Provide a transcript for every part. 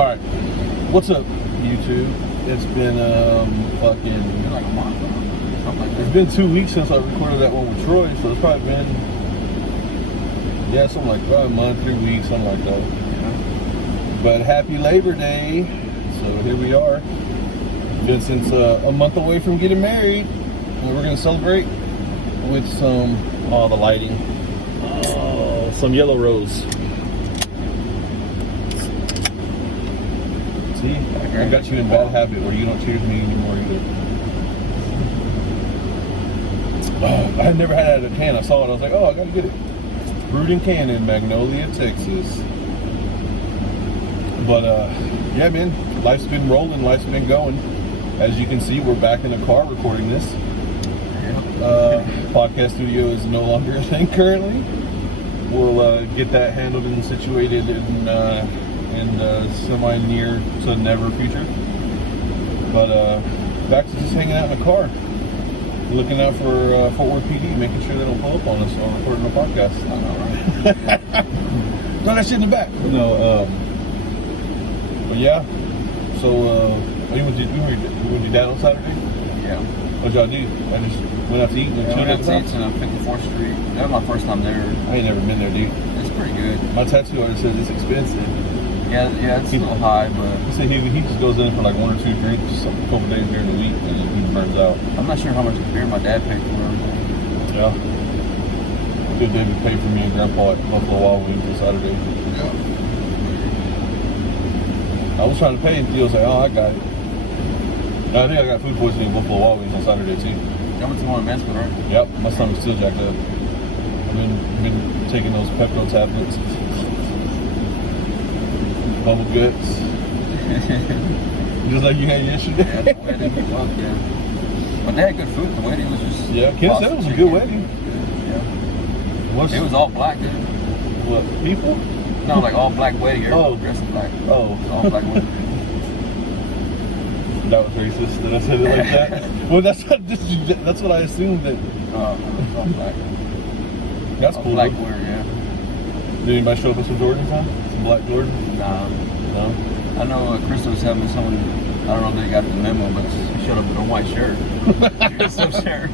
Alright, what's up, YouTube? It's been fucking like a month. Something like that. It's been 2 weeks since I recorded that one with Troy, so it's probably been something like a month, 3 weeks, something like that. Yeah. But happy Labor Day. So here we are. Been since a month away from getting married. And we're gonna celebrate with some the lighting. Some Yellow Rose. See, I got you in bad habit where you don't cheers me anymore either. I had never had it out of a can. I saw it. I was like, oh, I gotta get it. Brewed in can in Magnolia, Texas. But yeah, man, life's been rolling. Life's been going. As you can see, we're back in the car recording this. Podcast studio is no longer a thing currently. We'll get that handled and situated in semi-near to never future. But back to just hanging out in the car, looking out for Fort Worth PD, making sure they don't pull up on us while recording a podcast. I know, right? Throw that shit in the back. No, but yeah. So you went to your dad on Saturday? Yeah. What'd y'all do? I just went out to eat and chilled at the house? On 54th Street. That was my first time there. I ain't never been there, dude. It's pretty good. My tattoo artist says it's expensive. Yeah, it's a little high, but He said he just goes in for like 1 or 2 drinks a couple days during the week and then he burns out. I'm not sure how much beer my dad paid for him. Yeah. Good David paid for me and Grandpa at Buffalo Wild Wings on Saturday. Yeah. I was trying to pay and he was like, oh, I got it. I think I got food poisoning at Buffalo Wild Wings on Saturday too. That was the one in Mansfield, right? Yep, my stomach's still jacked up. I've been taking those Pepto tablets. Bubble guts. Just like you had yesterday. Yeah, the wedding, yeah. But they had good food. The wedding was just... Yeah, Ken said it was a good wedding. Yeah. It was all black, dude. What, people? No, like all black wedding. Everybody was dressed in black. Oh. All black wedding. That was racist that I said it like that. Well, that's what I assumed that. All black. That's all cool. Black wear, yeah. Did anybody show up with some Jordans, huh? Some black Jordans? Nah. No. I know Chris was having someone. I don't know if they got the memo, but he showed up with a white shirt. Some shirt.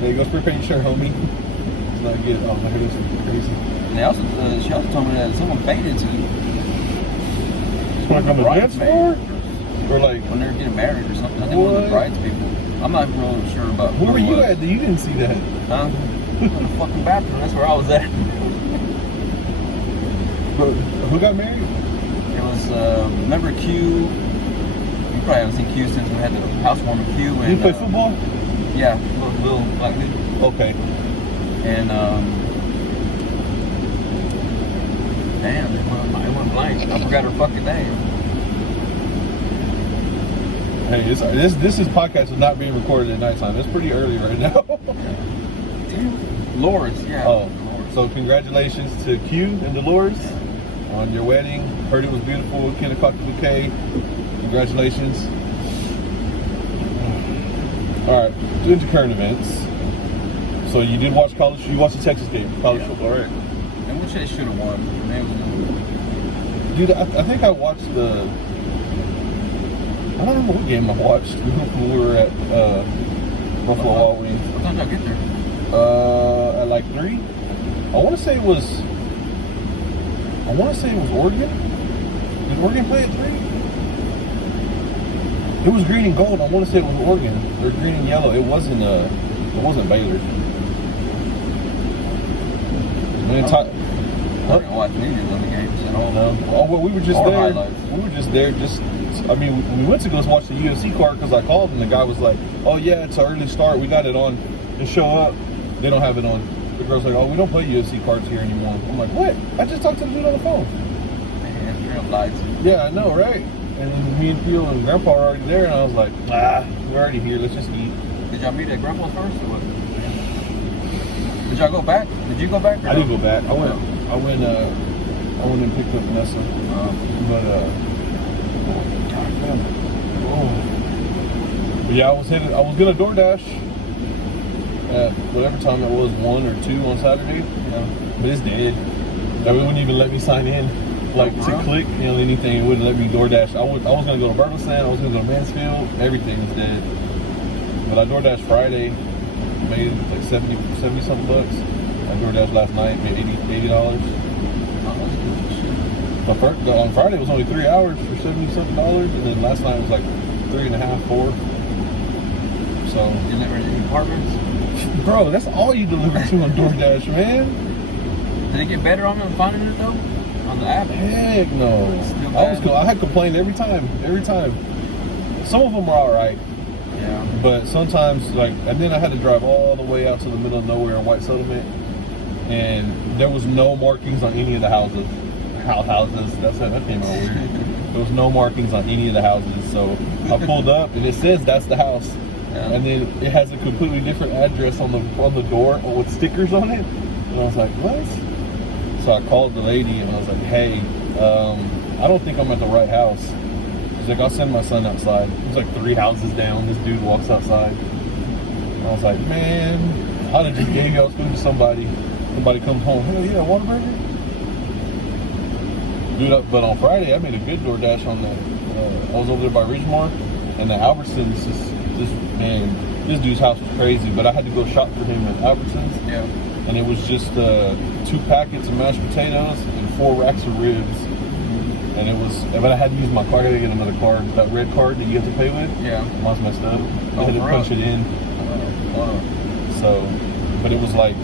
There you go, spray paint your shirt, homie. It's not good. Oh, look at this. Crazy. And they also, she also told me that someone faded too. Like on the dance floor? Or like when they were getting married or something. I think one of the brides people. I'm not really sure about. Where were you at? You didn't see that? Huh? In the fucking bathroom. That's where I was at. Bro, who got married? It was remember Q. You probably haven't seen Q since we had the housewarming Q. And, You play football? Yeah, little black dude. Okay. And damn, it went blank. I forgot her fucking name. Hey, this is podcast is not being recorded at nighttime. It's pretty early right now. Dolores, yeah. Oh, so congratulations to Q and Dolores on your wedding. Heard it was beautiful. Ken caught the bouquet. Congratulations. All right, into current events. So you did watch college. You watched the Texas game, college football, right? And which they should have won. Dude, I think I watched the. I don't remember what game I watched when we were at Buffalo Wild Wings. What time did y'all get there? At like 3. I want to say it was Oregon. Did Oregon play at 3? It was green and gold. I want to say it was Oregon. Or green and yellow. It wasn't Baylor. I didn't watch any of the games at all. No. Oh well, we were just there. Highlights. We were just there. We went to go watch the UFC card because I called and the guy was like, "Oh yeah, it's an early start. We got it on. Just show up." They don't have it on. The girl's like, "Oh, we don't play UFC cards here anymore." I'm like, "What? I just talked to the dude on the phone." Man, real lights. Yeah, I know, right? And me and Theo and Grandpa were already there, and I was like, we're already here. Let's just eat. Did y'all meet at Grandpa's first or what? Did y'all go back? Did you go back? I didn't go back. I went and picked up Nessa. But yeah, I was gonna DoorDash at whatever time it was, 1 or 2 on Saturday. But it's dead. They wouldn't even let me sign in. like to click, you know, anything. It wouldn't let me DoorDash. I was gonna go to Burleson, I was gonna go to Mansfield, everything was dead. But I DoorDash Friday, made like 70 something bucks. I DoorDash last night, made $80. On Friday it was only 3 hours for $70 something, and then last night was like 3.5, 4. So Delivered in apartments? Bro, that's all you deliver to on DoorDash, man. Did it get better on them finding it though? On the app? Heck no. I had complained every time. Some of them were alright. Yeah. But sometimes, like, and then I had to drive all the way out to the middle of nowhere in White Settlement, and there was no markings on any of the houses. That came out weird. There was no markings on any of the houses, so I pulled up and it says that's the house, and then it has a completely different address on the door with stickers on it, and I was like, what? So I called the lady and I was like, hey, I don't think I'm at the right house. She's like, I'll send my son outside. It was like 3 houses down. This dude walks outside. And I was like, man, I done just gave y'all food to somebody. Somebody comes home, hell yeah, Whataburger? Dude, but on Friday, I made a good DoorDash on the, I was over there by Ridgemore, and the Albertsons, man, this dude's house was crazy, but I had to go shop for him at Albertsons. Yeah. And it was just 2 packets of mashed potatoes and 4 racks of ribs. And it was, but I had to use my card. I had to get another card, that red card that you have to pay with. Yeah. Mine's messed up. I had to punch it in. So, but it was like,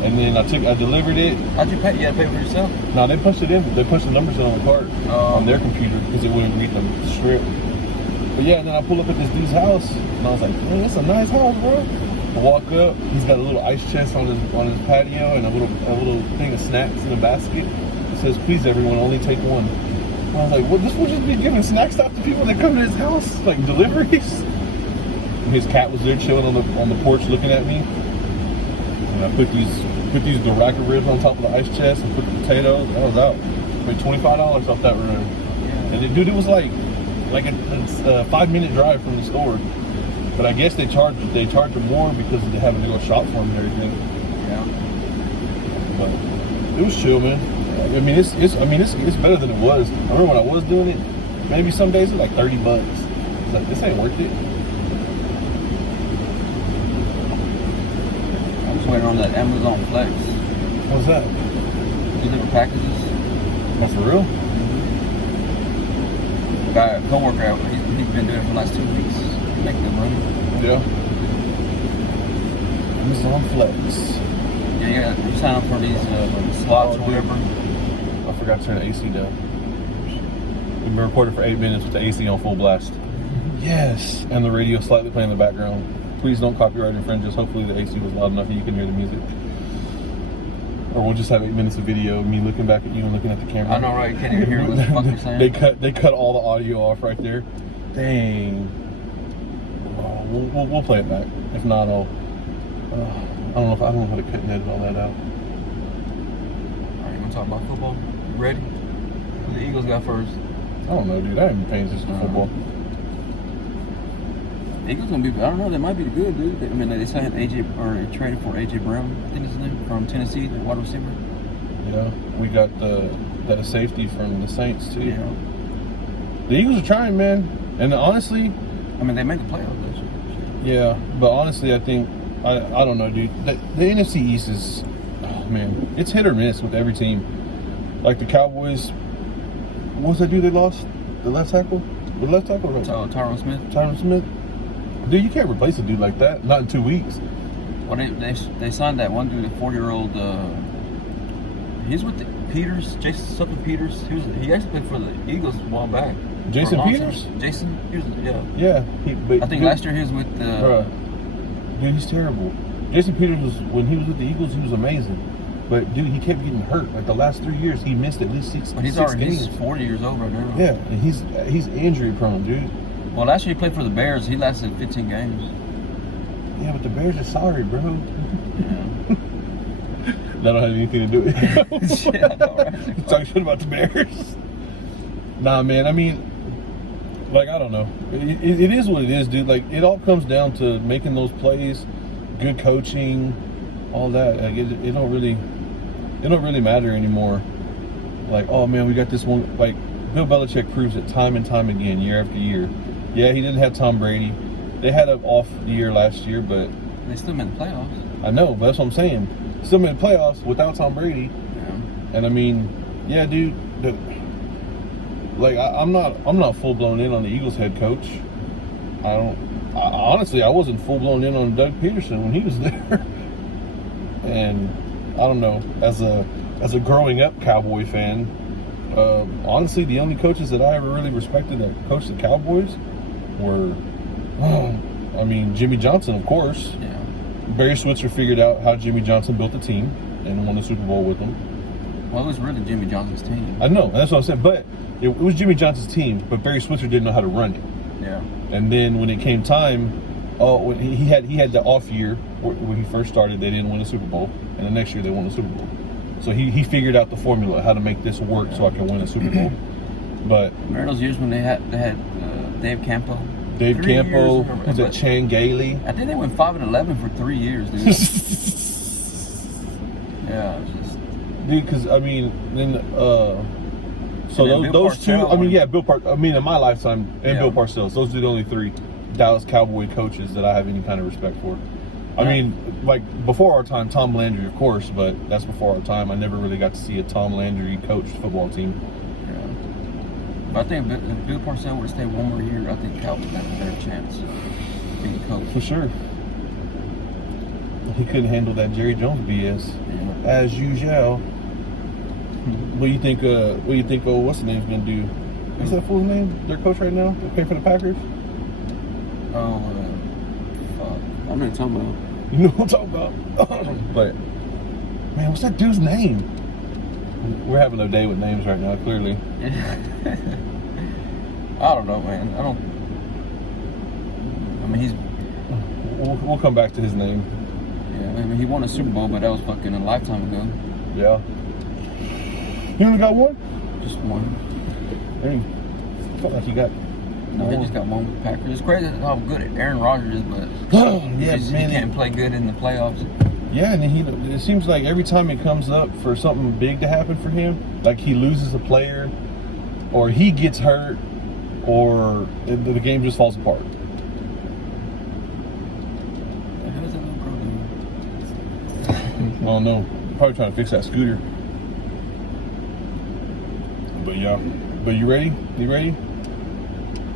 and then I delivered it. How'd you pay? You had to pay for yourself? No, they punched it in. They punched the numbers in on the card on their computer because it wouldn't read the strip. But yeah, and then I pull up at this dude's house, and I was like, man, that's a nice house, bro. I walk up, he's got a little ice chest on his patio and a little thing of snacks in a basket. It says, please everyone, only take one. And I was like, well, this will just be giving snacks out to people that come to his house, like deliveries. And his cat was there chilling on the porch looking at me. And I put these rack of ribs on top of the ice chest and put the potatoes. I was out. Made $25 off that run. Yeah. And it was like a 5-minute drive from the store. But I guess they charge them more because they're having to go shop for them and everything. Yeah. But it was chill, man. I mean, it's better than it was. I remember when I was doing it, maybe some days it was like $30. It's like, this ain't worth it. I'm just waiting on that Amazon Flex. What's that? Deliver packages. That's for real? Got a coworker, he's been doing it for the last 2 weeks. Make them money. Yeah. Amazon Flex. Yeah, you sign up for these slots or whatever. I forgot to turn the AC down. We've been recording for 8 minutes with the AC on full blast. Yes. And the radio slightly playing in the background. Please don't copyright infringe us. Hopefully the AC was loud enough that you can hear the music. Or we'll just have 8 minutes of video of me looking back at you and looking at the camera. I know, right? You can't even hear what the fuck you're saying. They cut all the audio off right there. Dang. Oh, we'll play it back. If not, I'll. I don't know how to cut and edit all that out. Alright, you want to talk about football? You ready? Who the Eagles got first? I don't know, dude. I ain't been paying attention to football. Eagles gonna be. I don't know. They might be good, dude. They signed traded for AJ Brown. I think is his name, from Tennessee, the wide receiver. Yeah, we got that safety from the Saints too. Yeah. The Eagles are trying, man. And honestly, I mean, they made the playoffs this year. Yeah, but honestly, I think I don't know, dude. The NFC East is, oh man, it's hit or miss with every team. Like the Cowboys. What was that dude they lost? The left tackle. The left tackle. Tyron Smith. Tyron Smith. Dude, you can't replace a dude like that. Not in 2 weeks. Well, they signed that one dude, a 40-year-old. He's with the Peters, Jason Peters. He actually played for the Eagles a while back. Jason Peters? Jason Peters, yeah. Yeah. I think last year he was with the. Dude, he's terrible. Jason Peters when he was with the Eagles, he was amazing. But dude, he kept getting hurt. Like the last 3 years, he missed at least six. But he's games. 40 years old right now. Yeah, and he's injury prone, dude. Well, last year he played for the Bears. He lasted 15 games. Yeah, but the Bears are sorry, bro. Yeah. That don't have anything to do with it. Yeah, all right. Talk shit about the Bears. Nah, man. I mean, like, I don't know. It is what it is, dude. Like, it all comes down to making those plays, good coaching, all that. Like, it don't really matter anymore. like, oh man, we got this one. Like, Bill Belichick proves it time and time again, year after year. Yeah, he didn't have Tom Brady. They had an off year last year, but They still made the playoffs. I know, but that's what I'm saying. Still made the playoffs without Tom Brady. Yeah. And I mean, yeah, dude. I'm not full blown in on the Eagles head coach. Honestly, I wasn't full blown in on Doug Peterson when he was there. And I don't know, as a growing up Cowboy fan, honestly, the only coaches that I ever really respected that coached the Cowboys were, I mean, Jimmy Johnson, of course. Yeah. Barry Switzer figured out how Jimmy Johnson built a team and won the Super Bowl with them. Well, it was really Jimmy Johnson's team. I know, and that's what I'm saying. But it was Jimmy Johnson's team, but Barry Switzer didn't know how to run it. Yeah. And then when it came time, when he had the off year when he first started, they didn't win the Super Bowl, and the next year they won the Super Bowl. So he figured out the formula, how to make this work so I can win a Super Bowl. But remember those years when they had Dave Campo? Dave Campo, was it Chan Gailey? I think they went 5-11 for 3 years, dude. Yeah, it's just. Dude, because I mean, then so then those two. Parcells I mean, yeah, I mean, in my lifetime, and Yeah. Bill Parcells. Those are the only three Dallas Cowboy coaches that I have any kind of respect for. I Yeah. mean, like before our time, Tom Landry, of course, but that's before our time. I never really got to see a Tom Landry coached football team. Yeah. But I think if Bill Parcells would have stayed one more year, I think Cal would have had a better chance of being coach. For sure. He couldn't handle that Jerry Jones BS, Yeah. as usual. What do you think? Oh, what's the name's gonna do? What's that fool's name? Their coach right now? They're playing for the Packers. Oh, fuck. I'm not talking about. You know what I'm talking about? But man, what's that dude's name? We're having a day with names right now. Clearly, I don't know, man. I mean, he's. we'll come back to his name. Yeah, I mean, he won a Super Bowl, but that was fucking a lifetime ago. Yeah. You only got one? Just one. Dang. I felt like you got. No, he just got one with the Packers. It's crazy how good Aaron Rodgers is, but Yeah, he man. can't play good in the playoffs. Yeah, and then it seems like every time it comes up for something big to happen for him, like he loses a player, or he gets hurt, or the game just falls apart. How does that little girl do? I don't know. Probably trying to fix that scooter. But yeah. But you ready? You ready?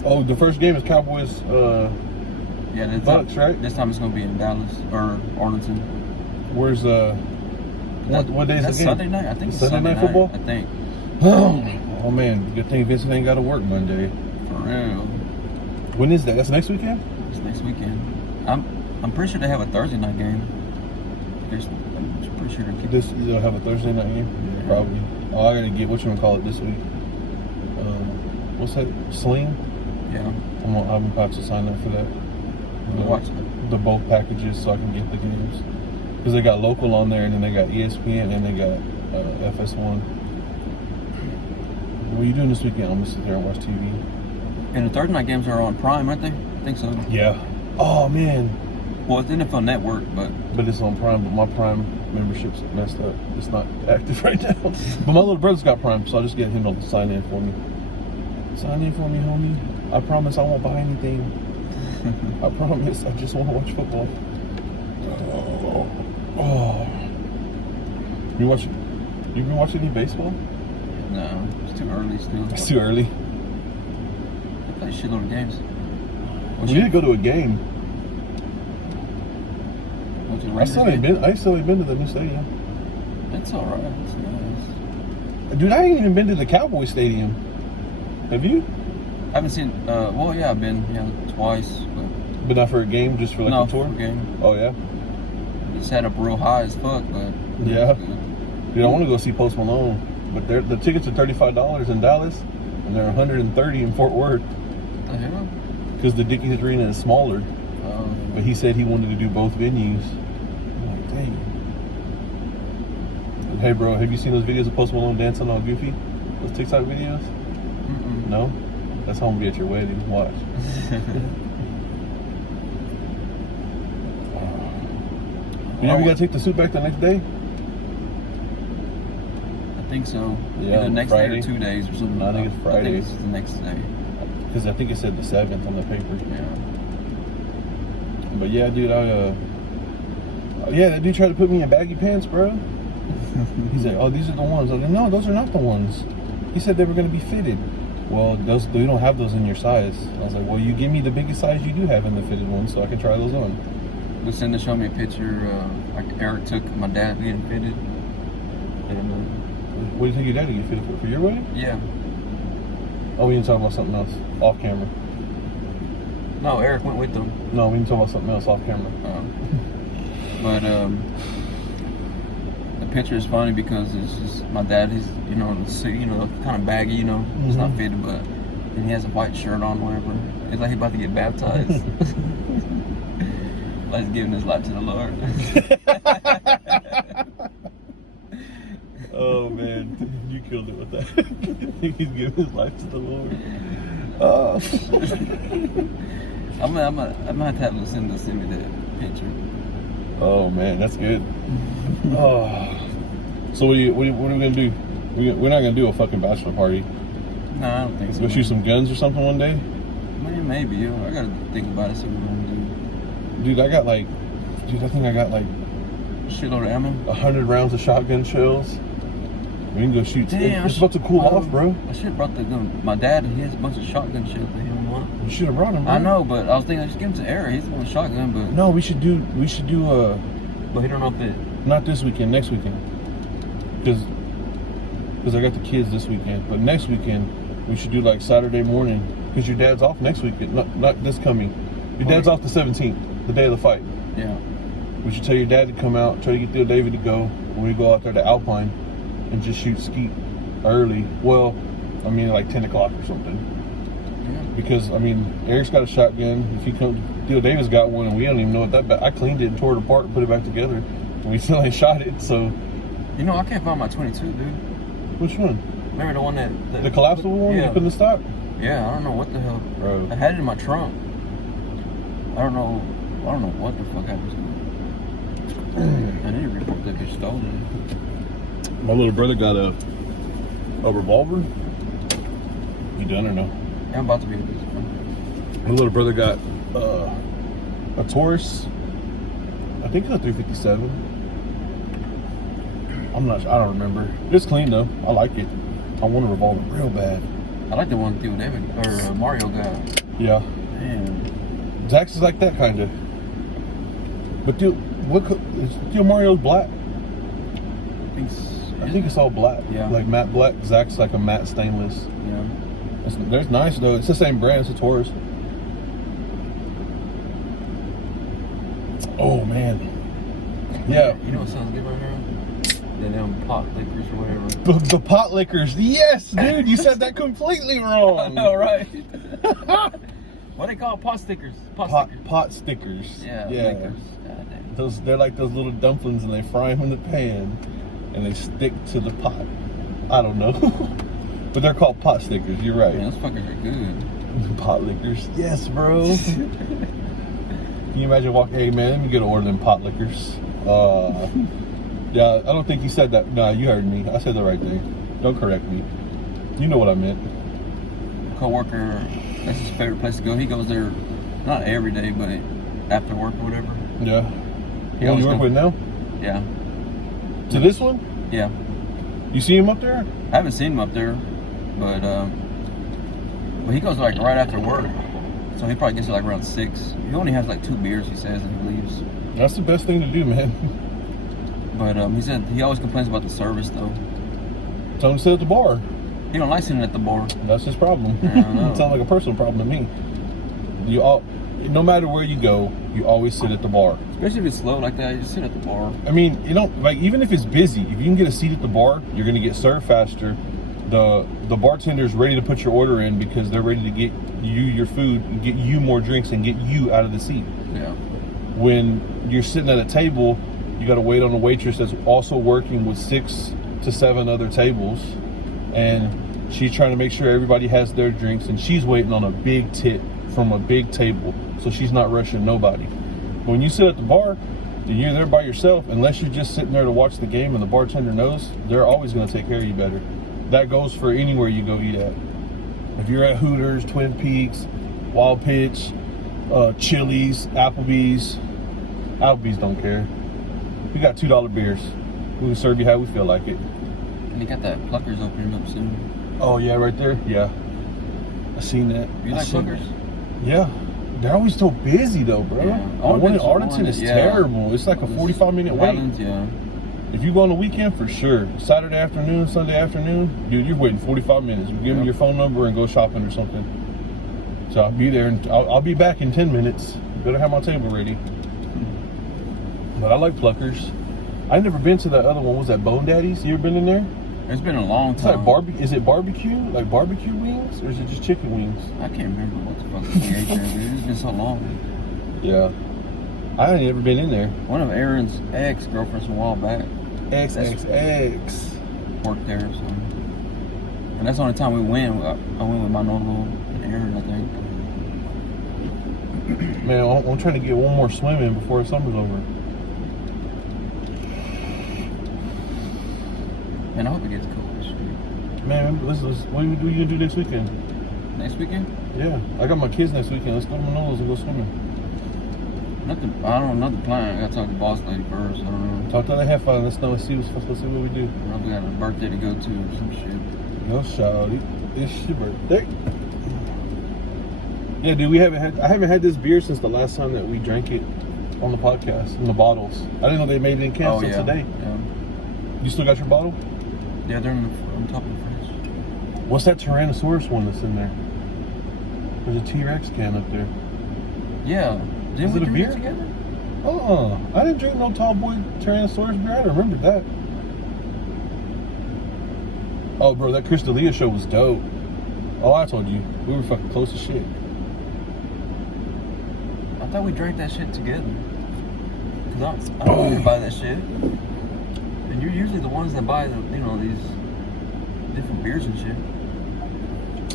Oh, the first game is Cowboys. Yeah, this Bucks, time, right? This time it's gonna be in Dallas or Arlington. Where's what day is That's the game? Sunday night. I think it's Sunday night football? I think. Oh man, good thing Vincent ain't got to work Monday. For real. When is that? That's next weekend? It's next weekend. I'm pretty sure they have a Thursday night game. I'm pretty sure they keep. They'll have a Thursday night game? Yeah. Probably. Oh, I gotta get what you gonna call it this week. What's that? Sling? Yeah. I'm about to sign up for that. Watch it. The both packages so I can get the games. Because they got local on there, and then they got ESPN, and they got FS1. What are you doing this weekend? I'm gonna sit there and watch TV. And the Thursday night games are on Prime, aren't they? I think so. Yeah. Oh man. Well, it's NFL Network, but It's on Prime, but my Prime membership's messed up. It's not active right now. But my little brother's got Prime, so I'll just get him to sign in for me. Sign in for me, homie. I promise I won't buy anything. I promise. I just want to watch football. Oh. You been watching any baseball? no, it's too early still. It's too early. They play a shitload of games. We need to go to a game. What's I still ain't been to the new stadium. It's alright. It's nice. Dude, I ain't even been to the Cowboy Stadium. Have you? I haven't seen. Well, yeah, I've been twice. But not for a game, just for like No, a tour? for a game. Oh yeah? It's set up real high as fuck, but Yeah. it's good. Dude, I want to go see Post Malone, but the tickets are $35 in Dallas, and they're $130 in Fort Worth, What the hell? because the Dickies Arena is smaller. But he said he wanted to do both venues. I'm like, dang. Hey, bro, have you seen those videos of Post Malone dancing on Goofy? Those TikTok videos? Mm-mm. No? That's how I'm gonna be at your wedding. Watch. You know we gotta take the suit back the next day? I think so. Yeah, Either next Friday. day or 2 days or something. I think it's Friday. I think it's the next day. Because I think it said the 7th on the paper. Yeah. But yeah, dude, yeah, that dude tried to put me in baggy pants, bro. He's like, oh, these are the ones. I was like, no, those are not the ones. He said they were going to be fitted. Well, we don't have those in your size. I was like, well, you give me the biggest size you do have in the fitted ones so I can try those on. Lucinda showed me a picture, like Eric took my dad getting fitted. And, what do you think your dad would get fitted for? For your wedding? yeah. Oh, we didn't talk about something else off camera. No, Eric went with them. No, we didn't talk about something else off camera. But the picture is funny because it's just my dad. He's kind of baggy. It's not fitted, but and he has a white shirt on, whatever. It's like he's about to get baptized. Like he's giving his life to the Lord. Oh man, you killed it with that. He's giving his life to the Lord. I'm gonna have to have Lucinda send me that picture. Oh man, that's good. Oh. So what are we gonna do? We're not gonna do a fucking bachelor party. No, I don't think so. Go shoot some guns or something one day? Maybe. I gotta think about it. See what I'm gonna do. Dude, I think I got like Shitload of ammo. 100 rounds of shotgun shells. We can go shoot. Damn, it's about to cool off, bro. I should have brought the gun. My dad, he has a bunch of shotgun shells that he don't want. You should have brought him, bro. I know, but I was thinking just give him to Eric. He's the one shotgun, but no, we should do but he don't know if it. not this weekend, next weekend. Because I got the kids this weekend. But next weekend we should do like Saturday morning. Because your dad's off next weekend, not this coming. Your dad's off the 17th, the day of the fight. Yeah. We should tell your dad to come out, try to get Theo David to go. When we go out there to Alpine and just shoot skeet early. Well, I mean like 10 o'clock or something. Yeah. Because I mean, Eric's got a shotgun. If he comes, Theo David's got one, and we don't even know what that. I cleaned it and tore it apart and put it back together. And we still ain't shot it. So. I can't find my 22, dude. Which one? Remember the one that the collapsible one yeah. you put in the stock? Yeah, I don't know what the hell. Bro. I had it in my trunk. I don't know what the fuck happened to it. I need to report that bitch stolen. My little brother got a revolver. You done or no? Yeah, I'm about to be with this one. My little brother got a Taurus. I think it's a 357. I don't remember. It's clean though. I like it. I want a revolver real bad. I like the one Theo David or Mario got. Yeah. Man. Zach's is like that kind of. But dude, Theo Mario's black? I think it's all black. Yeah. Like matte black. Zach's like a matte stainless. Yeah. There's nice though. It's the same brand. It's a Taurus. Oh man. Yeah. You know what sounds good right now? The damn pot liquors or whatever. The pot liquors. Yes, dude. You said that completely wrong. I know, right? What they call pot stickers? Pot stickers. Yeah. Yeah. God, They're like those little dumplings, and they fry them in the pan, and they stick to the pot. I don't know, but they're called pot stickers. You're right. Man, those fuckers are good. Pot liquors. Yes, bro. Can you imagine walking? Hey man, let me get an order of them pot liquors. Yeah, I don't think you said that. Nah, you heard me. I said the right thing. Don't correct me. You know what I meant. Co-worker, that's his favorite place to go. He goes there, not every day, but after work or whatever. Yeah. You work with now? Yeah. To this one? Yeah. You see him up there? I haven't seen him up there, but he goes like right after work. So he probably gets there like around 6. He only has like 2 beers, he says, and he leaves. That's the best thing to do, man. But he said he always complains about the service though. Tell him to sit at the bar. He don't like sitting at the bar. That's his problem. Yeah, I know. It sounds like a personal problem to me. No matter where you go, you always sit at the bar. Especially if it's slow like that, you just sit at the bar. I mean, you don't like even if it's busy. If you can get a seat at the bar, you're gonna get served faster. The bartender's ready to put your order in because they're ready to get you your food, and get you more drinks, and get you out of the seat. Yeah. When you're sitting at a table, you got to wait on a waitress that's also working with 6 to 7 other tables, and she's trying to make sure everybody has their drinks, and she's waiting on a big tip from a big table, so she's not rushing nobody. But when you sit at the bar, and you're there by yourself, unless you're just sitting there to watch the game and the bartender knows, they're always going to take care of you better. That goes for anywhere you go eat at. If you're at Hooters, Twin Peaks, Wild Pitch, Chili's, Applebee's don't care. We got $2 beers. We can serve you how we feel like it. And you got that Pluckers opening up soon. Oh yeah, right there. Yeah, I seen that. You like Pluckers? Yeah, they're always so busy though, bro. Yeah. One in Arlington is terrible. It's like a 45-minute wait. Yeah. If you go on the weekend, for sure. Saturday afternoon, Sunday afternoon, dude, you're waiting 45 minutes. You give me your phone number and go shopping or something. So I'll be there, and I'll be back in 10 minutes. Better have my table ready. But I like Pluckers. I've never been to that other one. Was that Bone Daddy's? You ever been in there? It's been a long time. It's like is it barbecue? Like barbecue wings? Or is it just chicken wings? I can't remember what the fuck we ate there, dude. It's been so long. Yeah. I ain't never been in there. One of Aaron's ex-girlfriends a while back. X. Worked there, so. And that's the only time we went. I went with my Nolo and Aaron, I think. Man, I'm trying to get one more swim in before summer's over. Man, I hope it gets cold this week. Man, what are you gonna do this weekend? Next weekend? Yeah, I got my kids next weekend. Let's go to Manolo's and go swimming. Nothing. I don't know. Nothing planned. I gotta talk to the boss lady first. I don't know. Talk to the half fun. Let's see what we do. Probably got a birthday to go to or some shit. No shawty, it's your birthday. Yeah, dude, I haven't had this beer since the last time that we drank it on the podcast in the bottles. I didn't know they made it in cans until today. Yeah. You still got your bottle? Yeah, they're on top of the fridge. What's that Tyrannosaurus one that's in there? There's a T-Rex can up there. Yeah. Didn't we drink it together? I didn't drink no tall boy Tyrannosaurus beer. I remember that. Oh, bro, that Chris D'Elia show was dope. Oh, I told you. We were fucking close as shit. I thought we drank that shit together. Cause I don't want to buy that shit. And you're usually the ones that buy these different beers and shit.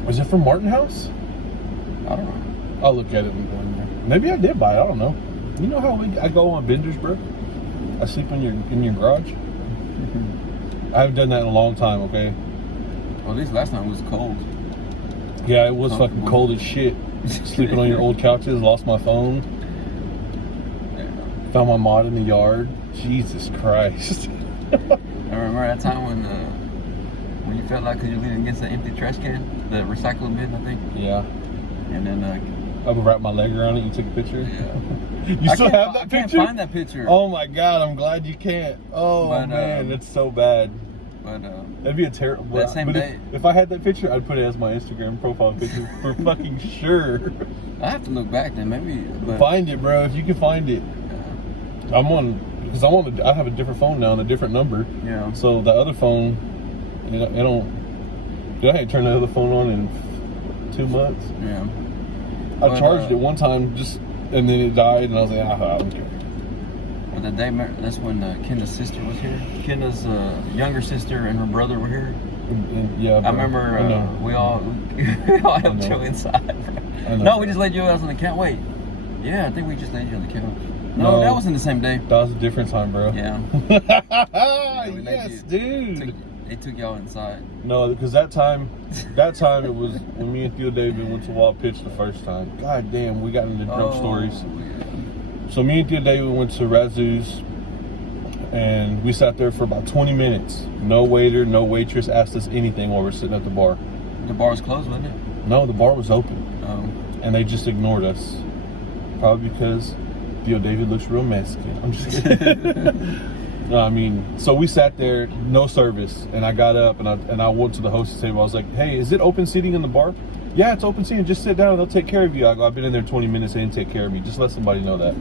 Is it from Martin House? I don't know. I'll look at it when we go in there. Maybe I did buy it. I don't know. You know how I go on benders, bro? I sleep in your garage. I haven't done that in a long time. Okay. Well, at least last time it was cold. Yeah, it was fucking cold as shit. Sleeping on your old couches. Lost my phone. Yeah. Found my mod in the yard. Jesus Christ. I remember that time when you felt like you leaned against the empty trash can, the recycling bin, I think. Yeah. And then I would wrap my leg around it. You took a picture. Yeah. You still have that picture? I can't find that picture. Oh my god! I'm glad you can't. Oh man, it's so bad. But that'd be a terrible. That same day, if I had that picture, I'd put it as my Instagram profile picture for fucking sure. I have to look back then, maybe. Find it, bro. If you can find it. Yeah. I have a different phone now and a different number. Yeah. So the other phone, I hadn't turned the other phone on in 2 months. Yeah. I charged it one time and then it died, and I was like, I don't care. Well, the day, that's when Kenda's sister was here. Kenda's younger sister and her brother were here. Yeah, I remember we all had Joe inside. No, we just laid you out on the couch. Wait, yeah, I think we just laid you on the couch. No, that wasn't the same day. That was a different time, bro. Yeah. Yes, dude. They took y'all inside. No, because that time it was when me and Theo David went to Wild Pitch the first time. God damn, we got into drunk stories. Yeah. So me and Theo David went to Razoo's, and we sat there for about 20 minutes. No waiter, no waitress asked us anything while we're sitting at the bar. The bar was closed, wasn't it? No, the bar was open. Oh. And they just ignored us. Probably because Theo David looks real Mexican. I'm just kidding. No, I mean, so we sat there, no service, and I got up and I went to the hostess table. I was like, "Hey, is it open seating in the bar?" "Yeah, it's open seating. Just sit down. They'll take care of you." I go, "I've been in there 20 minutes. They didn't take care of me. Just let somebody know that."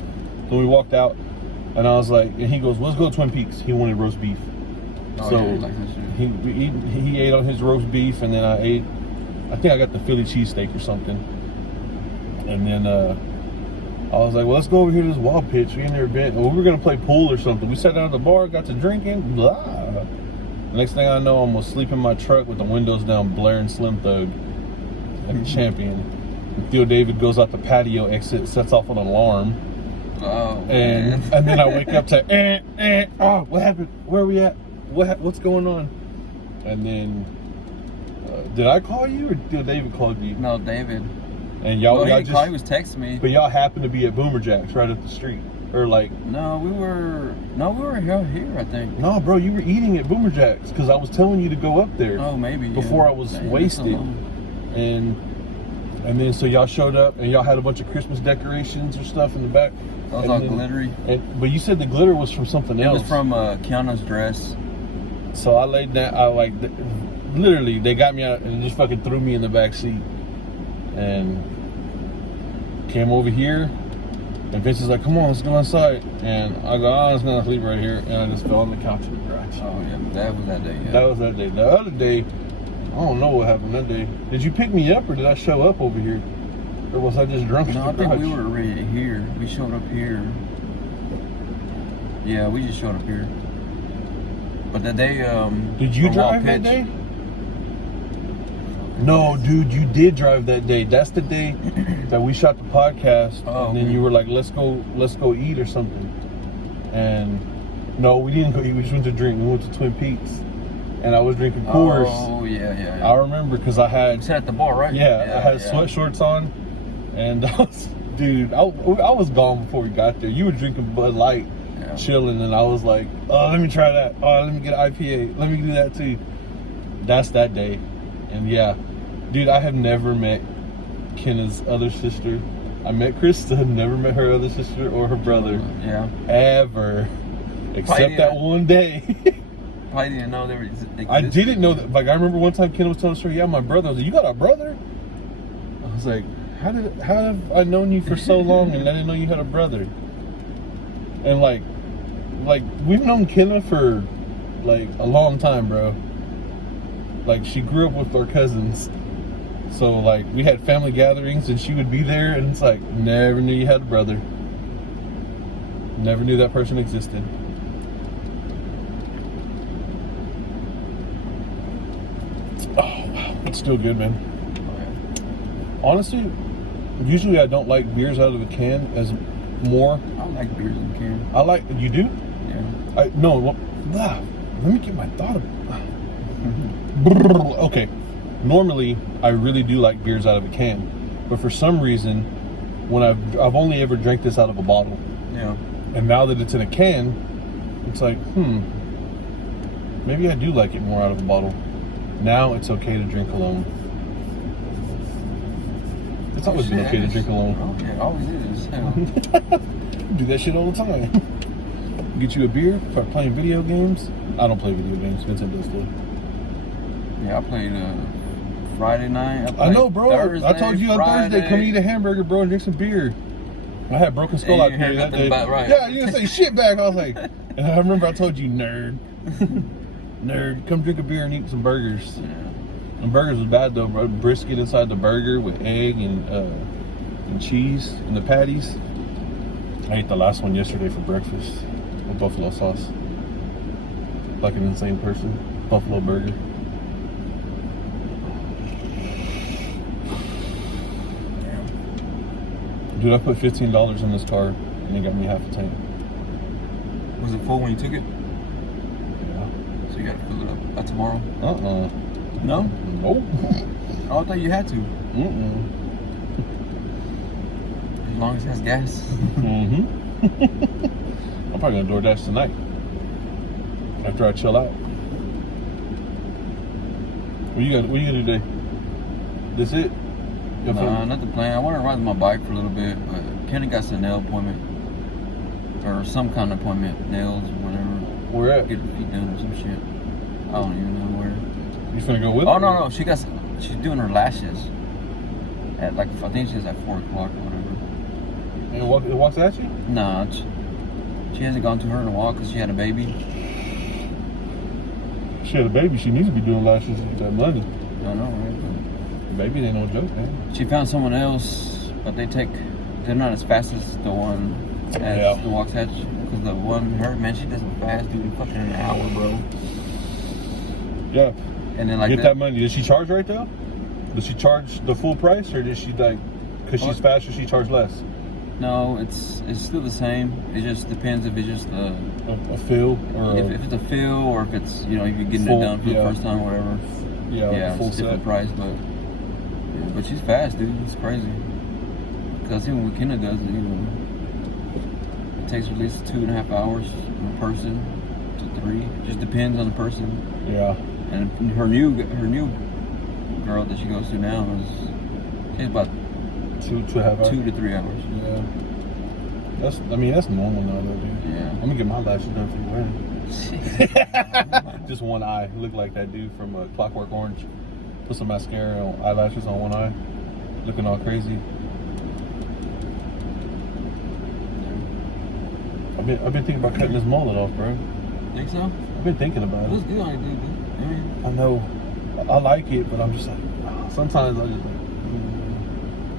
So we walked out, and I was like, and he goes, "Let's go to Twin Peaks." He wanted roast beef. Oh, So yeah, he ate on his roast beef, and then I think I got the Philly cheesesteak or something. And then I was like, well, let's go over here to this Wild Pitch. We ain't never been. Well, we were going to play pool or something. We sat down at the bar, got to drinking. Blah. The next thing I know, I'm going to sleep in my truck with the windows down, blaring Slim Thug like a champion. And Theo David goes out the patio exit, sets off an alarm. Oh, and then I wake up to oh, what happened? Where are we at? What's going on? And then did I call you or did David call you? No, David. And y'all, Well, y'all he just was texting me. but y'all happened to be at Boomer Jack's right up the street, or like? No, we were here. I think. No, bro, you were eating at Boomer Jack's because I was telling you to go up there. Oh, maybe. Before I was wasted, and then so y'all showed up and y'all had a bunch of Christmas decorations or stuff in the back. That was all glittery. But you said the glitter was from something else. It was from Kiana's dress. So I laid down. I like literally they got me out and just fucking threw me in the back seat, and came over here. And Vince is like, "Come on, let's go inside." And I go, "Oh, I'm just gonna sleep right here." And I just fell on the couch in the garage. Oh yeah, that was that day. Yeah. That was that day. The other day, I don't know what happened that day. Did you pick me up or did I show up over here? Or was I just drunk? No, I think we were already here. We showed up here. Yeah, we just showed up here. But the day, did you drive that day? No, dude, you did drive that day. That's the day that we shot the podcast, and then you were like, "Let's go eat or something." And no, we didn't go eat. We just went to drink. We went to Twin Peaks, and I was drinking Coors. Oh yeah. I remember because I had. You sat at the bar, right? Yeah, I had sweat shorts on, and dude, I was gone before we got there. You were drinking Bud Light, chilling, and I was like, "Oh, let me try that. Oh, let me get an IPA. Let me do that too." That's that day. And yeah, dude, I have never met Kenna's other sister. I met Krista, never met her other sister or her brother. Yeah. Ever. Except that one day. Probably didn't know they were existed. I didn't know that. Like, I remember one time Kenna was telling the story, yeah, my brother. I was like, you got a brother? I was like, how have I known you for so long and I didn't know you had a brother? And like we've known Kenna for like a long time, bro. Like, she grew up with our cousins. So, like, we had family gatherings and she would be there, and it's like, never knew you had a brother. Never knew that person existed. Oh, wow. It's still good, man. Honestly, usually I don't like beers out of a can as more. I like beers in a can. I like, you do? Yeah. Let me get my thought about Okay, normally I really do like beers out of a can, but for some reason, when I've only ever drank this out of a bottle. Yeah. And now that it's in a can, it's like, maybe I do like it more out of a bottle. Now it's okay to drink alone. It's always been okay to drink alone. Oh yeah, it always is. Do that shit all the time. Get you a beer, start playing video games. I don't play video games. Vincent does though. Yeah, I played Friday night. I know, bro. Thursday, I told you on Thursday, come eat a hamburger, bro, and drink some beer. I had Broken Skull out here that day. Right. Yeah, you didn't say shit back. I was like, and I remember I told you, nerd. Nerd, come drink a beer and eat some burgers. Yeah. And burgers was bad though, bro. Brisket inside the burger with egg and cheese and the patties. I ate the last one yesterday for breakfast with buffalo sauce. Like an insane person. Buffalo burger. Dude, I put $15 in this car and it got me half a tank. Was it full when you took it? Yeah. So you gotta fill it up by tomorrow? No? Nope. Oh, I thought you had to. As long as it has gas. I'm probably gonna DoorDash tonight. After I chill out. What you gonna do today? This it? Nah, not the plan. I want to ride my bike for a little bit, but Kenny got some nail appointment. Or some kind of appointment. Nails or whatever. Where at? Get her feet done or some shit. I don't even know where. You finna go with her? her? No. She's doing her lashes. At like, I think she's at 4 o'clock or whatever. And it walks at you? Nah, she hasn't gone to her in a while because she had a baby. She had a baby. She needs to be doing lashes with that money. I know, right? Baby ain't no joke, man. She found someone else, but they're not as fast as the one as the Waxahachie. Because the one, man, she does it fast, dude. Fucking an hour, bro. Yeah. And then like get that money. Did she charge right though? Does she charge the full price, or did she like, because she's faster, she charge less? No, it's still the same. It just depends if it's just a fill or if it's a fill or if it's you're getting full, it done for the first time or whatever. Yeah, full it's a different set. price, but she's fast, dude. It's crazy. Because even when McKenna does it, it takes at least 2.5 hours per person to 3. It just depends on the person. Yeah. And her new girl that she goes to now takes about 2.5 hours. 2 to 3 hours. Yeah. That's normal now though, dude. Yeah. I'm gonna get my lashes done for you. Just one eye. Look like that dude from Clockwork Orange. Put some mascara on eyelashes on one eye. Looking all crazy. I've been thinking about cutting this mullet off, bro. Think so? I've been thinking about It it. looks good on you, dude. I know. I like it, but I'm just like, sometimes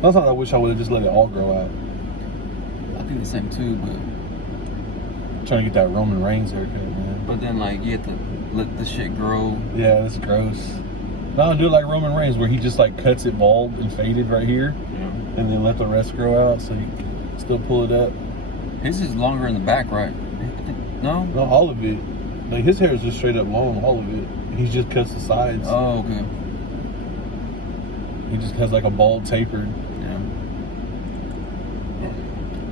sometimes I wish I would have just let it all grow out. I think the same too, but Trying to get that Roman Reigns haircut, man. But then, like, you have to let the shit grow. Yeah, it's gross. No, do it like Roman Reigns, where he just like cuts it bald and faded right here, and then let the rest grow out, so you can still pull it up. His is longer in the back, right? No? No, all of it. Like his hair is just straight up long, all of it. He just cuts the sides. Oh, okay. He just has like a bald tapered. Yeah.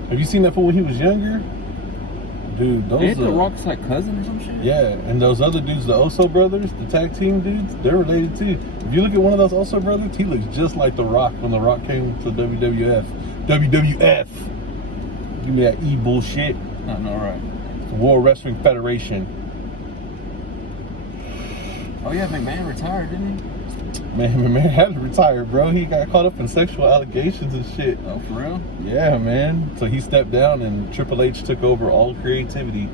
Have you seen that fool when he was younger? Dude, those Ain't the Rock's like cousin or some shit? Yeah, and those other dudes, the Oso brothers, the tag team dudes, they're related too. If you look at one of those Oso brothers, he looks just like The Rock when The Rock came to WWF. WWF! Give me that E bullshit. I know, right. The World Wrestling Federation. Oh yeah, McMahon retired, didn't he? Man had to retire, bro. He got caught up in sexual allegations and shit. Oh, for real? Yeah, man. So he stepped down and Triple H took over all creativity.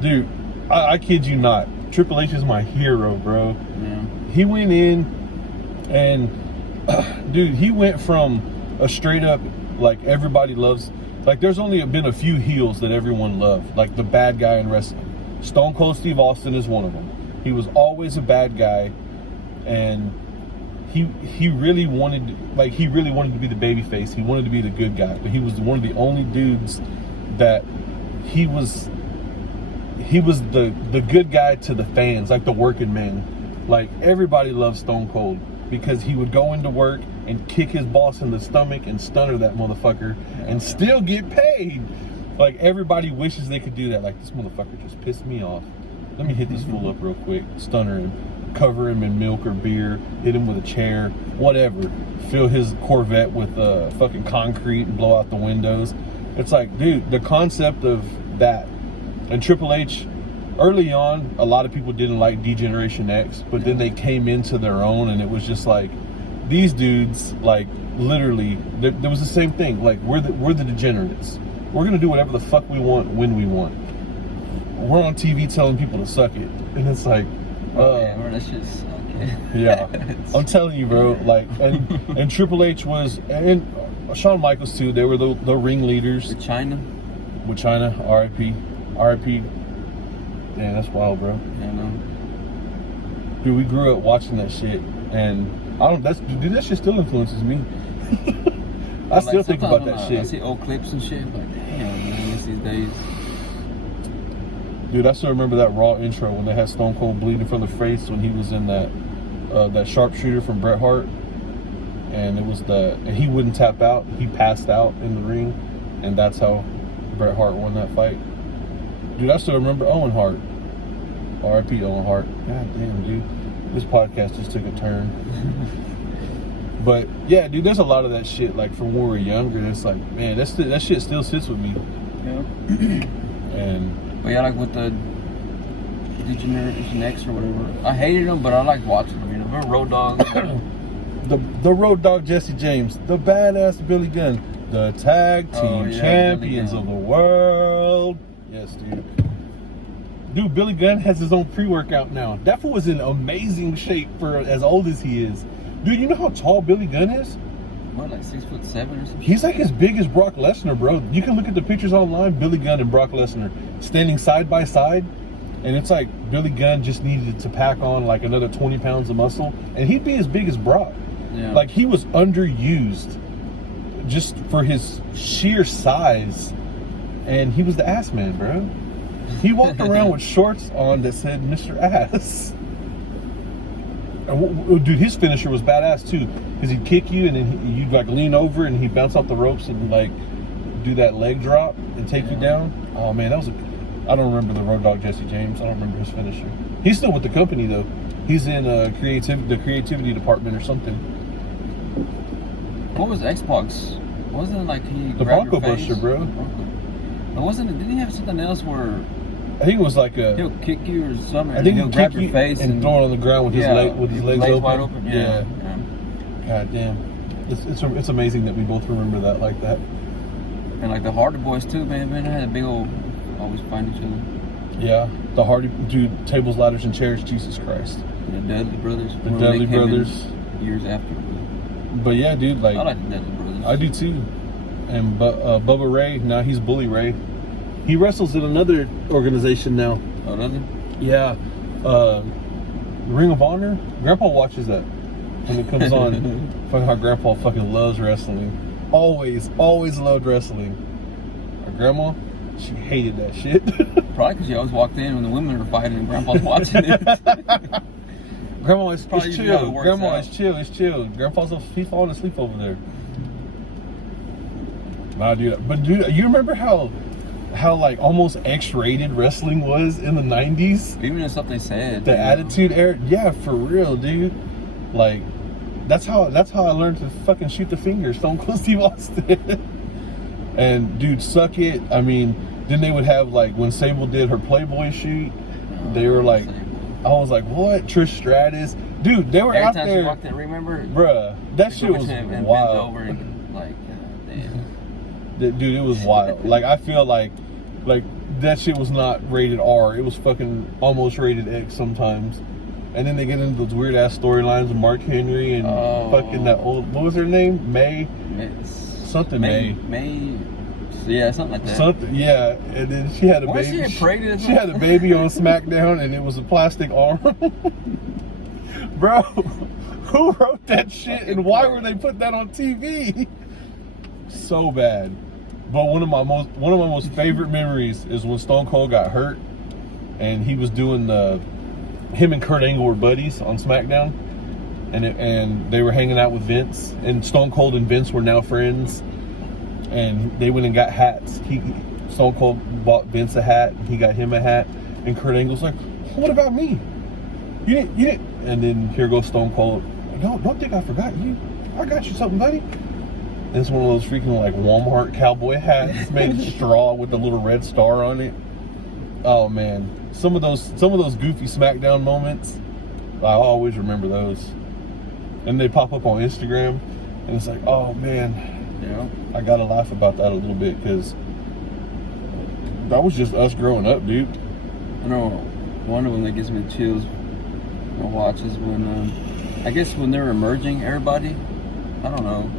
Dude, I kid you not. Triple H is my hero, bro. Yeah. He went in and, dude, he went from a straight up, like, everybody loves, like, there's only been a few heels that everyone loved, like the bad guy in wrestling. Stone Cold Steve Austin is one of them. He was always a bad guy, and he really wanted to be the baby face. He wanted to be the good guy, but he was one of the only dudes that he was the good guy to the fans, like the working man. Like, everybody loved Stone Cold because he would go into work and kick his boss in the stomach and stunner that motherfucker and still get paid. Like, everybody wishes they could do that. Like, this motherfucker just pissed me off. Let me hit this fool up real quick, stunner him, cover him in milk or beer, hit him with a chair, whatever. Fill his Corvette with fucking concrete and blow out the windows. It's like, dude, the concept of that. And Triple H, early on, a lot of people didn't like D-Generation X, but then they came into their own, and it was just like, these dudes, like, literally, there was the same thing. Like, we're the degenerates. We're gonna do whatever the fuck we want when we want. We're on TV telling people to suck it, and it's like, yeah, that shit's yeah. I'm telling you, bro. Like, and Triple H was, and Shawn Michaels too. They were the ringleaders. With China. With China, R.I.P. R.I.P. Yeah, that's wild, bro. Yeah, I know. Dude, we grew up watching that shit, and that shit still influences me. I still think about that shit. I see old clips and shit. Like, damn, man, I miss these days. Dude, I still remember that Raw intro when they had Stone Cold bleeding from the face when he was in that sharpshooter from Bret Hart, and and he wouldn't tap out. He passed out in the ring, and that's how Bret Hart won that fight. Dude, I still remember Owen Hart. R.I.P. Owen Hart. God damn, dude, this podcast just took a turn. But yeah, dude, there's a lot of that shit like from when we were younger. And it's like, man, that shit still sits with me. Yeah. And but yeah, like with the D-Generation X or whatever, I hated them, but I liked watching them. You know, remember Road Dogg? the Road Dogg Jesse James, the badass Billy Gunn, the tag team champions of the world. Yes, dude. Dude, Billy Gunn has his own pre-workout now. That fool is in amazing shape for as old as he is. Dude, you know how tall Billy Gunn is? What, like 6'7" or something? He's like as big as Brock Lesnar, bro. You can look at the pictures online, Billy Gunn and Brock Lesnar standing side by side, and it's like Billy Gunn just needed to pack on like another 20 pounds of muscle, and he'd be as big as Brock. Yeah. Like, he was underused. just for his sheer size, and he was the ass man, bro. He walked around with shorts on that said Mr. Ass. And, dude, his finisher was badass too, because he'd kick you and then you'd like lean over and he'd bounce off the ropes and like do that leg drop and take you down. Oh man, that was I don't remember the Road Dogg Jesse James. I don't remember his finisher. He's still with the company though. He's in the creativity department or something. What was Xbox? Wasn't it like he The grabbed Bronco your face? Buster, bro. But wasn't it? Didn't he have something else where I think it was like he'll kick you or something? I think he'll grab your face and throw it on the ground with his legs open. Wide open. Yeah. God damn. It's amazing that we both remember that like that. And like the Hardy Boys too, man. Man, I had a big old always find each other. Yeah, the Hardy dude, tables, ladders, and chairs. Jesus Christ. The Dudley Brothers. The Dudley Brothers. Years after. But yeah, dude, like I like the Dudley Brothers. I do too. And Bubba Ray, now he's Bully Ray. He wrestles in another organization now. Oh, does he? Yeah. Ring of Honor. Grandpa watches that when it comes on. Fucking how Grandpa fucking loves wrestling. Always loved wrestling. Our grandma, she hated that shit. Probably because you always walked in when the women were fighting and Grandpa's watching it. Grandma is chill. Grandma out. is chill. Grandpa's he's falling asleep over there. Nah, dude. But dude, you remember how like almost X-rated wrestling was in the 90s? Even if something said. The Attitude Era. Yeah, for real, dude. Like that's how I learned to fucking shoot the finger. Stone Cold Steve Austin. And dude, suck it. I mean, then they would have like when Sable did her Playboy shoot, they were like, I was like, what? Trish Stratus, dude, they were Every out time there. She walked in, remember? Bruh, that shit was and wild. Over and, like, damn. Dude, it was wild. Like I feel like that shit was not rated R. It was fucking almost rated X sometimes. And then they get into those weird ass storylines with Mark Henry and fucking that old, what was her name? May? May. Yeah, something like that. Something, yeah. And then she had a baby. She had a baby on SmackDown, and it was a plastic arm. Bro, who wrote that shit, and why were they putting that on TV? So bad. But one of my most favorite memories is when Stone Cold got hurt, and he was doing him and Kurt Angle were buddies on SmackDown, and they were hanging out with Vince, and Stone Cold and Vince were now friends. And they went and got hats. Stone Cold bought Vince a hat. He got him a hat. And Kurt Angle's like, what about me? You didn't. And then here goes Stone Cold. Don't think I forgot you. I got you something, buddy. And it's one of those freaking like Walmart cowboy hats made of straw with a little red star on it. Oh man, some of those goofy SmackDown moments, I always remember those. And they pop up on Instagram, and it's like, oh man. Yeah. I gotta laugh about that a little bit because that was just us growing up, dude. I know one of them that gives me chills when I watch is when I guess when they're emerging, everybody, I don't know,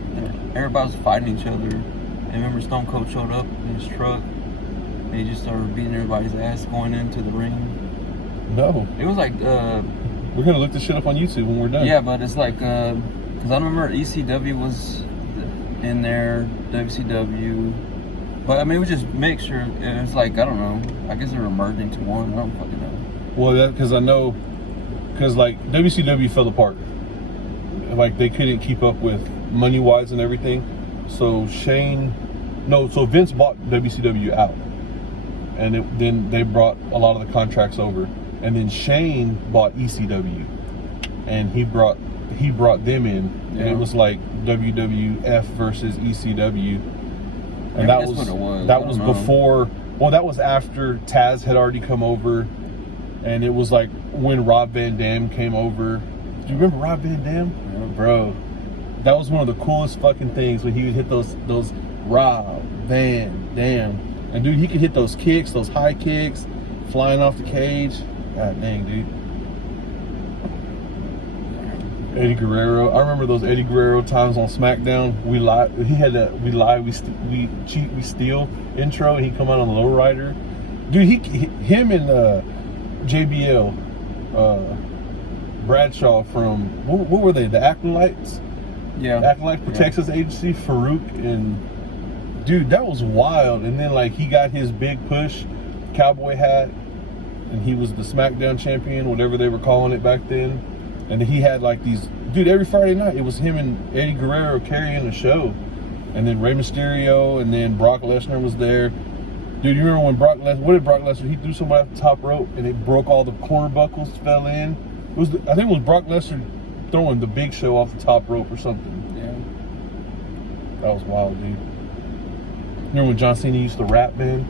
everybody was fighting each other. And remember Stone Cold showed up in his truck and he just started beating everybody's ass going into the ring. No. It was like we're gonna look this shit up on YouTube when we're done. Yeah, but it's like because I remember ECW was in there, WCW, but I mean it was just mixture. It was like, I don't know, I guess they were merging to one. I don't fucking know. Well, because I know, because like WCW fell apart, like they couldn't keep up with money wise and everything. So Vince bought WCW out, and then they brought a lot of the contracts over, and then Shane bought ECW, and he brought them in. And it was like WWF versus ECW, and that was before. Well, that was after Taz had already come over, and it was like when Rob Van Dam came over. Do you remember Rob Van Dam? Yeah. Bro, that was one of the coolest fucking things when he would hit those Rob Van Dam, and dude, he could hit those kicks, those high kicks, flying off the cage. God dang, dude. Eddie Guerrero. I remember those Eddie Guerrero times on SmackDown. We lie. He had that we lie, we cheat, we steal intro, and he come out on the lowrider. Dude, him and JBL, Bradshaw from what were they? The Acting Lights. Yeah. Acting like Texas agency, Farouk, and dude, that was wild. And then like he got his big push, cowboy hat, and he was the SmackDown champion, whatever they were calling it back then. And he had like these, dude, every Friday night it was him and Eddie Guerrero carrying the show, and then Rey Mysterio, and then Brock Lesnar was there. Dude, you remember when Brock Lesnar? What did Brock Lesnar? He threw somebody off the top rope, and it broke all the corner buckles, fell in. It was, I think it was Brock Lesnar throwing the Big Show off the top rope or something. Yeah. That was wild, dude. Remember when John Cena used to rap, man?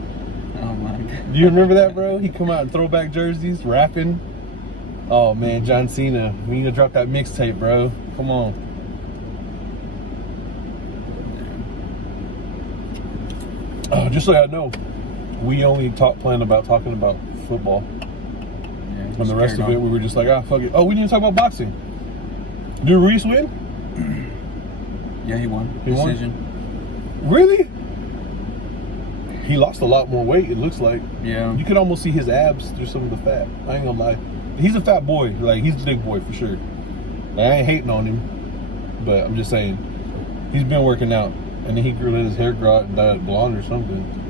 Oh my God. Do you remember that, bro? He'd come out in throwback jerseys, rapping. Oh man, John Cena, we need to drop that mixtape, bro. Come on. Just so y'all know, we only plan about talking about football. Yeah, And the rest of it, we were just like, fuck it. Oh, we need to talk about boxing. Did Reese win? Yeah, he won. He won? Decision. Really? He lost a lot more weight, it looks like. Yeah. You could almost see his abs through some of the fat. I ain't gonna lie. He's a fat boy. Like, he's a big boy for sure. Like, I ain't hating on him, but I'm just saying, he's been working out. And then he let his hair grow out and dyed blonde or something.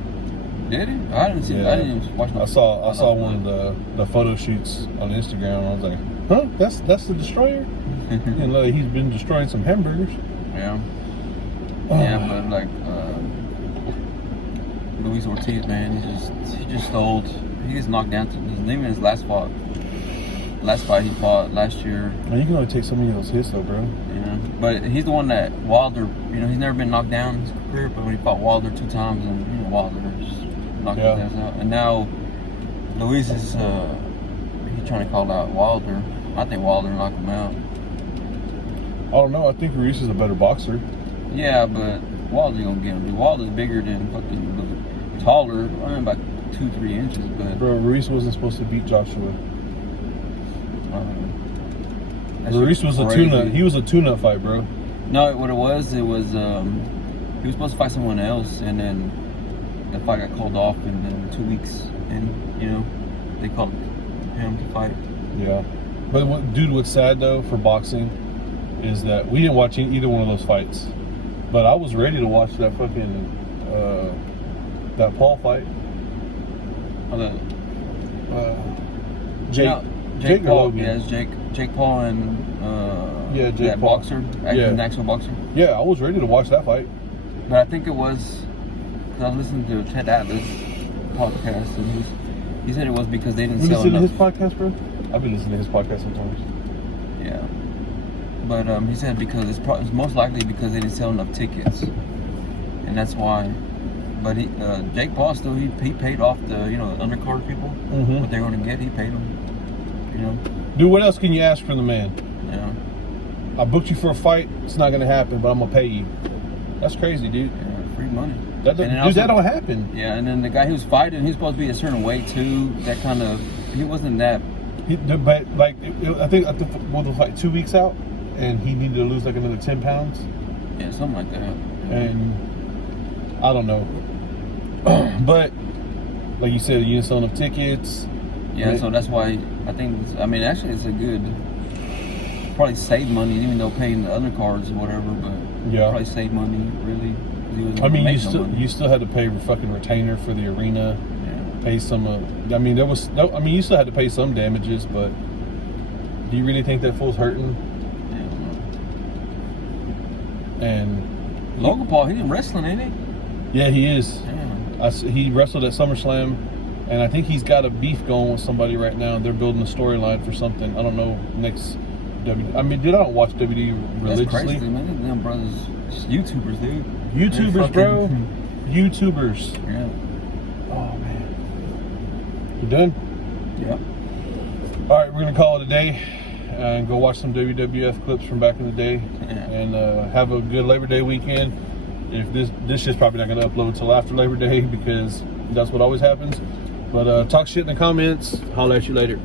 Did he? I didn't see. Yeah. I didn't even watch. I saw one of the photo shoots on Instagram, and I was like, huh? That's the Destroyer? And like, he's been destroying some hamburgers. Yeah. Yeah, but like Luis Ortiz, man, he's just old. He gets knocked down. Even his last fight he fought last year. Man, you can only take so many of those hits, though, bro. Yeah, but he's the one that Wilder. You know, he's never been knocked down in his career, but when he fought Wilder 2 times, and you know, Wilder just knocked his ass out. And now Luis is he's trying to call out Wilder. I think Wilder knocked him out. I don't know. I think Ruiz is a better boxer. Yeah, but Wilder's gonna get him. Wilder's bigger than fucking taller, about 2-3 inches. But bro, Ruiz wasn't supposed to beat Joshua. Ruiz was a tune-up. He was a tune-up fight, bro. No, what it was he was supposed to fight someone else, and then the fight got called off, and then 2 weeks, and you know, they called him to fight. Yeah, but what's sad though for boxing is that we didn't watch either one of those fights, but I was ready to watch that fucking that Paul fight. Jake Paul, Logan. yeah, it's Jake Paul and Jake that Paul. boxer, Yeah. actual boxer. Yeah, I was ready to watch that fight. But I think it was because I was listening to Ted Atlas podcast, and he said it was because they didn't You sell listen to enough. his podcast, bro? I've been listening to his podcast sometimes. Yeah, but he said because it's most likely because they didn't sell enough tickets, and that's why. But Jake Paul still he paid off the undercard people what they're going to get. He paid them. You know. Dude, what else can you ask from the man? Yeah. I booked you for a fight. It's not gonna happen, but I'm gonna pay you. That's crazy, dude. Yeah, free money. That don't happen. Yeah, and then the guy who was fighting, he was supposed to be a certain weight too. That kind of, he wasn't that. But like, I think we'll fight 2 weeks out, and he needed to lose like another 10 pounds. Yeah, something like that. And I don't know, but like you said, you didn't sell enough tickets. Yeah, so that's why I think. Actually, it's a good. Probably save money, even though paying the other cards or whatever. But yeah, probably save money really. You still had to pay fucking retainer for the arena. Yeah. Pay some. You still had to pay some damages, but do you really think that fool's hurting? Yeah. And Logan Paul, he's wrestling, ain't he? Yeah, he is. Yeah. He wrestled at SummerSlam, and I think he's got a beef going with somebody right now. They're building a storyline for something. I don't know, next WWE. I don't watch WWE religiously. That's crazy, man. Them brothers, YouTubers, dude. YouTubers, bro. YouTubers. Yeah. Oh, man. You done? Yeah. All right, we're going to call it a day and go watch some WWF clips from back in the day. Yeah. And have a good Labor Day weekend. If this shit's probably not going to upload until after Labor Day because that's what always happens. But talk shit in the comments. Holler at you later.